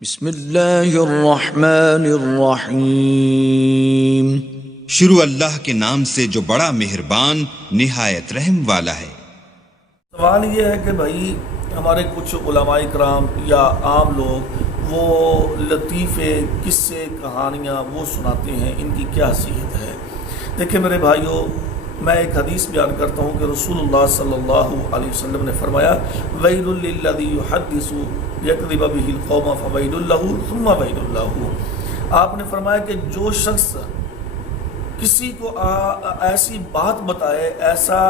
بسم اللہ الرحمن الرحیم۔ شروع اللہ کے نام سے جو بڑا مہربان نہایت رحم والا ہے۔ سوال یہ ہے کہ بھائی ہمارے کچھ علماء کرام یا عام لوگ وہ لطیفے قصے کہانیاں وہ سناتے ہیں، ان کی کیا حیثیت ہے؟ دیکھیں میرے بھائیوں، میں ایک حدیث بیان کرتا ہوں کہ رسول اللہ صلی اللہ علیہ وسلم نے فرمایا ویل للذی یحدث یکذب بہ القوم فویل لہ ثم ویل لہ۔ آپ نے فرمایا کہ جو شخص کسی کو ایسی بات بتائے، ایسا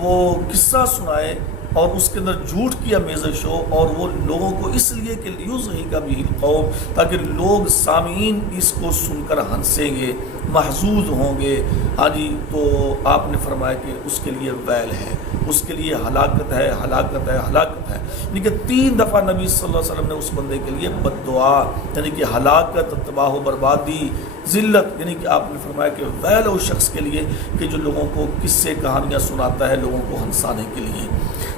وہ قصہ سنائے اور اس کے اندر جھوٹ کی آمیزش ہو، اور وہ لوگوں کو اس لیے کہ لیضحک بہ القوم، تاکہ لوگ سامعین اس کو سن کر ہنسیں گے، محظوظ ہوں گے، ہاں جی، تو آپ نے فرمایا کہ اس کے لیے ویل ہے، اس کے لیے ہلاکت ہے، ہلاکت ہے، ہلاکت ہے۔ یعنی کہ 3 دفعہ نبی صلی اللہ علیہ وسلم نے اس بندے کے لیے بد دعا، یعنی کہ ہلاکت، تباہ و بربادی، ذلت، یعنی کہ آپ نے فرمایا کہ ویل اس شخص کے لیے کہ جو لوگوں کو قصے کہانیاں سناتا ہے لوگوں کو ہنسانے کے لیے۔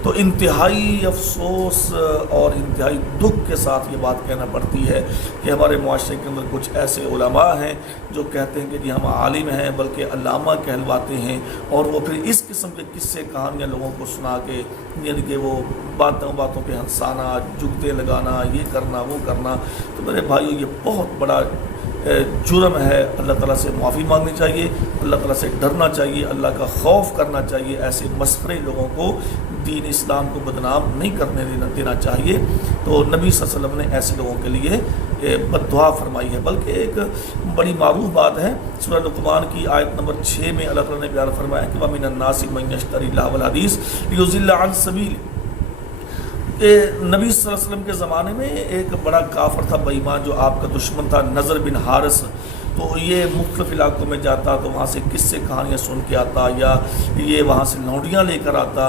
تو انتہائی افسوس اور انتہائی دکھ کے ساتھ یہ بات کہنا پڑتی ہے کہ ہمارے معاشرے کے اندر کچھ ایسے علماء ہیں جو کہتے ہیں کہ جی ہم عالم ہیں، بلکہ علامہ کہلواتے ہیں، اور وہ پھر اس قسم کے قصے کہانیاں لوگوں کو سنا کے، یعنی کہ وہ باتوں پہ ہنسانا، جگتے لگانا، یہ کرنا وہ کرنا۔ تو میرے بھائیو، یہ بہت بڑا جرم ہے۔ اللہ تعالیٰ سے معافی مانگنی چاہیے، اللہ تعالیٰ سے ڈرنا چاہیے، اللہ کا خوف کرنا چاہیے۔ ایسے مسخرے لوگوں کو دین اسلام کو بدنام نہیں کرنے دینا چاہیے۔ تو نبی صلی اللہ علیہ وسلم نے ایسے لوگوں کے لیے بد دعا فرمائی ہے۔ بلکہ ایک بڑی معروف بات ہے، سورہ لقمان کی آیت نمبر 6 میں اللہ تعالیٰ نے بیان فرمایا کہ وَمِنَ النَّاسِ مَن يَشْتَرِي اللَّهُ وَالْحَدِيثَ لِيُضِلَّ عَن سَبِيلِهِ۔ کہ نبی صلی اللہ علیہ وسلم کے زمانے میں ایک بڑا کافر تھا، بے ایمان، جو آپ کا دشمن تھا، نضر بن حارث۔ تو یہ مختلف علاقوں میں جاتا تو وہاں سے قصے کہانیاں سن کے آتا، یا یہ وہاں سے لونڈیاں لے کر آتا،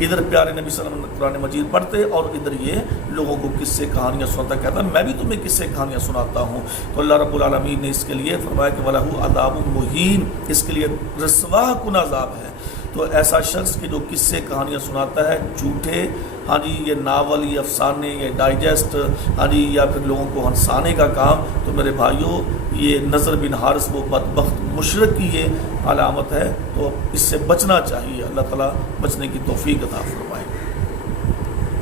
ادھر پیارے نبی صلی اللہ علیہ وسلم قرآن مجید پڑھتے اور ادھر یہ لوگوں کو قصے کہانیاں سناتا، کہتا میں بھی تمہیں قصے کہانیاں سناتا ہوں۔ تو اللہ رب العالمین نے اس کے لیے فرمایا کہ وَلَهُ عَذَابٌ مُهِينٌ، اس کے لیے رسوا کن عذاب ہے۔ تو ایسا شخص کہ جو قصے کہانیاں سناتا ہے، جھوٹے، ہاں جی، یہ ناول، یہ افسانے، یہ ڈائجسٹ، ہاں جی، یا پھر لوگوں کو ہنسانے کا کام، تو میرے بھائیوں یہ نضر بن حارث وہ بدبخت مشرک کی یہ علامت ہے۔ تو اس سے بچنا چاہیے، اللہ تعالیٰ بچنے کی توفیق عطا فرمائے۔